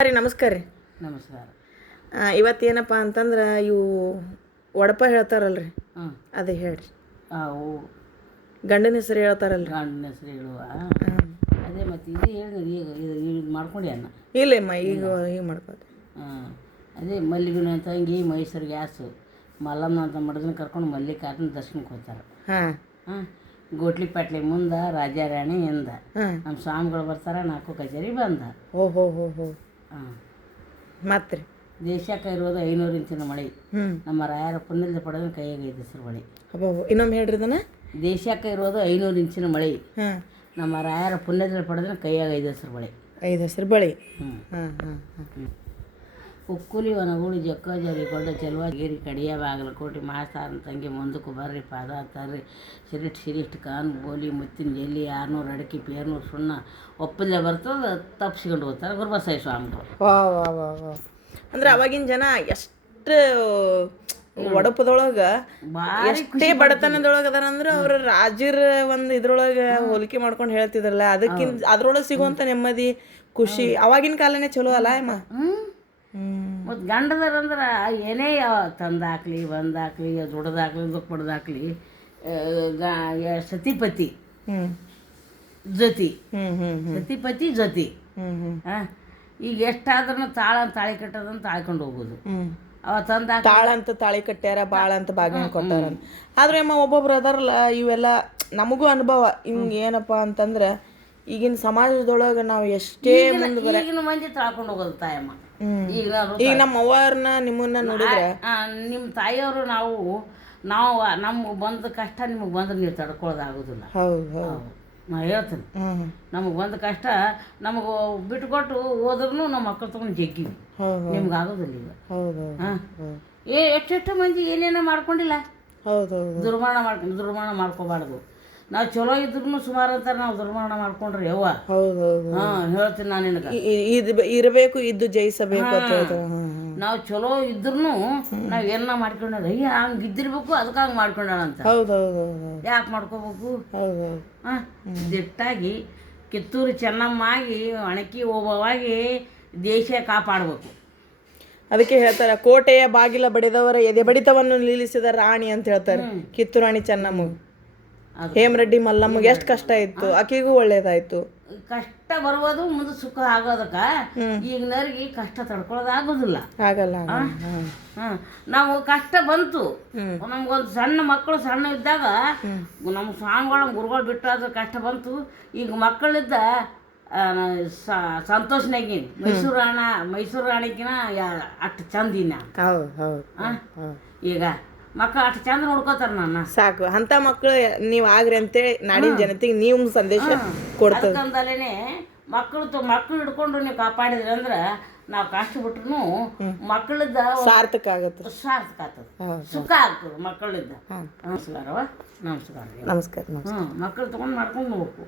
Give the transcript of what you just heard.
ರೀ ನಮಸ್ಕಾರ ರೀ. ನಮಸ್ಕಾರ. ಇವತ್ತೇನಪ್ಪ ಅಂತಂದ್ರೆ ಇವು ಒಡಪ ಹೇಳ್ತಾರಲ್ರಿ. ಅದೇ ಹೇಳ್ರಿ. ಅವು ಗಂಡನ ಹೆಸರು ಹೇಳ್ತಾರಲ್ರಿ. ಗಂಡನ ಹೆಸರು ಹೇಳುವ. ಅದೇ ಮತ್ತು ಇದು ಹೇಳಿದ್ರಿ ಈಗ ಇದು ಇದು ಮಾಡ್ಕೊಂಡೆ ಅನ್ನ. ಇಲ್ಲಮ್ಮ ಈಗ ಈಗ ಮಾಡ್ಕೋದು ಹಾಂ. ಅದೇ ಮಲ್ಲಿಗಿನ ತಂಗಿ ಮೈಸೂರು ಗ್ಯಾಸು. ಮಲ್ಲಮ್ಮ ಅಂತ ಮಡದನ್ನ ಕರ್ಕೊಂಡು ಮಲ್ಲಿಕಾರ್ಜುನ ದರ್ಶನಕ್ಕೆ ಹೋಗ್ತಾರೆ. ಹಾಂ. ಹಾಂ. ಗೋಟ್ಲಿ ಪಾಟ್ಲಿ ಮುಂದೆ ರಾಜಾರಾಣಿ ಎಂದ. ಹಾಂ. ನಮ್ಮ ಸ್ವಾಮಿಗಳು ಬರ್ತಾರೆ ನಾಲ್ಕು ಕಚೇರಿ ಬಂದ. ಓ ಹೋ ಹಾಂ. ಮತ್ತೆ ದೇಶಕ್ಕೆ ಇರೋದು ಐನೂರು ಇಂಚಿನ ಮಳೆ. ಹ್ಞೂ ನಮ್ಮ ರಾಯರ ಪುಣ್ಯದ ಪಡೆದ ಕೈಯಾಗ ಐದು ಹೆಸರು ಮಳೆ. ಇನ್ನೊಮ್ಮೆ ಹೇಳ್ರಿ ಇದನ್ನ. ದೇಶಕ್ಕ ಇರೋದು ಐನೂರು ಇಂಚಿನ ಮಳೆ. ನಮ್ಮ ರಾಯರ ಪುಣ್ಯದ ಪಡೆದ ಕೈಯಾಗ ಐದು ಹೆಸರು ಬಳೆ ಐದು ಹೆಸರು ಬಳಿ. ಹ್ಞೂ ಹಾಂ ಹಾಂ ಹಾಂ ಉಕ್ಕುಲಿ ವನಗೂಡಿ ಜಕ್ಕಾಜರಿ ಕೊಡ ಚೆಲುವ ಗಿರಿ ಕಡಿಯ ಬಾಗಲಕೋಟೆ ಮಾಸ್ತಾರನ ತಂಗಿ ಮುಂದಕ್ಕೆ ಬರ್ರಿ ಪಾದ ತರ್ರಿ. ಸಿರಿಟ್ ಸಿರಿಷ್ಟ್ ಕಾನ್ ಬೋಲಿ ಮುತ್ತಿನ ಜಲ್ಲಿ ಆರ್ನೂರು ಅಡಕಿ ಪೇರ್ನೂರು ಸುಣ್ಣ ಒಪ್ಪಲ್ಲೇ ಬರ್ತದ ತಪ್ಪಿಸ್ಕೊಂಡು ಹೋಗ್ತಾರೆ ಗುರುಬಸಾಯಿ ಸ್ವಾಮಿಗಳು. ವಾ ವಾ ವಾ ವಾ. ಅಂದ್ರೆ ಅವಾಗಿನ ಜನ ಎಷ್ಟು ಒಡಪದೊಳಗ ಎಷ್ಟೇ ಬಡತನದೊಳಗೆ ಅದಾರ ಅಂದ್ರೆ ಅವ್ರ ರಾಜರ ಒಂದು ಇದ್ರೊಳಗೆ ಹೋಲಿಕೆ ಮಾಡ್ಕೊಂಡು ಹೇಳ್ತಿದ್ರಲ್ಲ ಅದಕ್ಕಿಂತ ಅದ್ರೊಳಗೆ ಸಿಗುವಂತ ನೆಮ್ಮದಿ ಖುಷಿ ಅವಾಗಿನ ಕಾಲನೇ ಚಲೋ ಅಲ್ಲ ಅಮ್ಮ? ಮತ್ತು ಗಂಡದರಂದ್ರೆ ಏನೇ ತಂದಾಕ್ಲಿ ಬಂದಾಕ್ಲಿ ದುಡ್ದಾಕ್ಲಿ ದುಃಖ ಪಡ್ದಾಕ್ಲಿ ಸತಿಪತಿ. ಜೊತಿ. ಸತಿಪತಿ ಜೊತಿ. ಈಗ ಎಷ್ಟಾದ್ರೂ ತಾಳ ತಾಳಿ ಕಟ್ಟೋದಂತ ತಾಳ್ಕೊಂಡು ಹೋಗೋದು. ಅವ ತಂದ ತಾಳ ಅಂತ ತಾಳಿ ಕಟ್ಟ್ಯಾರ ಬಾಳ ಅಂತ ಬಾಗಿನ ಕೊಟ್ಟಾರ ಅಂತ. ಆದ್ರೆ ಅಮ್ಮ ಒಬ್ಬೊಬ್ರು ಅದಾರಲ್ಲ ಇವೆಲ್ಲ ನಮಗೂ ಅನುಭವ. ಹಿಂಗೆ ಏನಪ್ಪ ಅಂತಂದ್ರೆ ಈಗಿನ ಸಮಾಜದೊಳಗೆ ನಾವು ಎಷ್ಟೇ ಮುಂದೆ ಈಗಿನ ಮಂದಿ ತಾಳ್ಕೊಂಡು ಹೋಗೋದು ತಾಯಮ್ಮ. ಈಗ ನಮ್ಮ ಅವ್ವರ್ನ ನಿಮ್ಮನ್ನ ನೋಡಿದ್ರೆ? ನಿಮ್ಮ ತಾಯಿಯವರು ನಾವು ನಾವು ನಮ್ಗೆ ಬಂದ ಕಷ್ಟ ನಿಮಗೆ ಬಂದ್ರೆ ನೀವು ತಡ್ಕೊಳ್ಳೋದಾಗೋದಿಲ್ಲ ಹೌದು ಹೌದು. ನಾ ಹೇಳ್ತೀನಿ. ನಮಗೆ ಬಂದ ಕಷ್ಟ ನಮಗೆ ಬಿಟ್ಕೊಟ್ಟು ಹೋದ್ರೂ ನಮ್ಮ ಮಕ್ಕಳು ತೊಗೊಂಡು ಜಗ್ಗಿವಿ. ನಿಮ್ಗ ಆಗೋದಿಲ್ಲ ಈಗ. ಏ ಎಷ್ಟೆಷ್ಟು ಮಂದಿ ಏನೇನೋ ಮಾಡ್ಕೊಂಡಿಲ್ಲ. ದುರ್ಮಾಣ ಮಾಡ್ಕೊ ದುರ್ಮಾಣ ಮಾಡ್ಕೋಬಾರ್ದು. ನಾವು ಚಲೋ ಇದ್ರೂ ಸುಮಾರು ಅಂತಾರೆ ನಾವು ದುರ್ಮರಣ ಮಾಡ್ಕೊಂಡ್ರಿ ಯವ್ವ. ಹೌದು ಹೌದು ಹಾಂ ಹೇಳ್ತೀನಿ ನಾನು ನಿನಗೆ. ಇದು ಇರಬೇಕು ಇದ್ದು ಜಯಿಸಬೇಕು ಅಂತ ಹೇಳ್ತಾರೆ. ನಾವು ಚಲೋ ಇದ್ರೂ ನಾವು ಏನ ಮಾಡ್ಕೊಂಡ ಅಯ್ಯ ಹಂಗೆ ಇದ್ದಿರ್ಬೇಕು ಅದಕ್ಕೆ ಹಂಗೆ ಮಾಡ್ಕೊಂಡಾಳ ಅಂತ. ಹೌದು ಹೌದು ಯಾಕೆ ಮಾಡ್ಕೋಬೇಕು? ಹಾಂ ದಿಟ್ಟಾಗಿ ಕಿತ್ತೂರು ಚೆನ್ನಮ್ಮಾಗಿ ಒಣಕಿ ಓಬವಾಗಿ ದೇಶ ಕಾಪಾಡಬೇಕು. ಅದಕ್ಕೆ ಹೇಳ್ತಾರೆ ಕೋಟೆಯ ಬಾಗಿಲ ಬಡಿದವರ ಎದೆ ಬಡಿತವನ್ನು ನಿಲ್ಲಿಸಿದ ರಾಣಿ ಅಂತ ಹೇಳ್ತಾರೆ. ಕಿತ್ತೂರಾಣಿ ಚೆನ್ನಮ್ಮ. ಹೇಮರೆಡ್ಡಿ ಮಲ್ಲಮ್ಮಗೆ ಎಷ್ಟು ಕಷ್ಟ ಇತ್ತು? ಆಕೆಗೂ ಒಳ್ಳೇದಾಯ್ತು. ಕಷ್ಟ ಬರುವುದು ಮುಂದೆ ಸುಖ ಆಗೋದಕ್ಕೆ. ಈಗಿನವ್ರಿಗೆ ಕಷ್ಟ ತಡ್ಕೊಳ್ಳೋದು ಆಗೋದಿಲ್ಲ. ಆಗಲ್ಲ ನಾವು ಕಷ್ಟ ಬಂತು. ನಮ್ಗೊಂದು ಸಣ್ಣ ಮಕ್ಕಳು ಸಣ್ಣ ಇದ್ದಾಗ ನಮ್ಮ ಸ್ವಾಮಿಗಳ ಗುರುಗಳು ಬಿಟ್ಟಾದ್ರೆ ಕಷ್ಟ ಬಂತು. ಈಗ ಮಕ್ಕಳಿದ್ದ ಸಂತೋಷನಾಗಿನಿ ಮೈಸೂರು ರಾಣ ಮೈಸೂರು ರಾಣಿಕಿನ ಅಷ್ಟು ಚಂದಿನ ಹೌದು ಹೌದು ಹಾಂ ಈಗ ಮಕ್ಕಳು ಅಷ್ಟು ಚಂದ ನೋಡ್ಕೋತಾರ ನನ್ನ. ಸಾಕು. ಅಂತ ಮಕ್ಕಳು ನೀವು ಆಗ್ರಿ ಅಂತೇಳಿ ನಾಡಿನ ಜನತೆಗೆ ನೀವು ಸಂದೇಶ ಕೊಡ್ತದೆ ಅದಕ್ಕಂದಲೇ ಮಕ್ಕಳು ಮಕ್ಕಳು ಹಿಡ್ಕೊಂಡು ನೀವು ಕಾಪಾಡಿದ್ರಿ ಅಂದ್ರೆ ನಾವು ಕಷ್ಟ ಬಿಟ್ರು ಮಕ್ಕಳಿದ್ದ ಸಾರ್ಥಕ ಆಗುತ್ತೆ. ಸಾರ್ಥಕ ಆಗ್ತದೆ. ಸುಖ ಆಗ್ತದೆ ಮಕ್ಕಳಿದ್ದ. ನಮಸ್ಕಾರವ. ನಮಸ್ಕಾರ. ನಮಸ್ಕಾರ ನಮಸ್ಕಾರ. ಹ್ಞೂ ಮಕ್ಕಳು ತೊಗೊಂಡು ಮಾಡ್ಕೊಂಡು ಹೋಗ್ಬೇಕು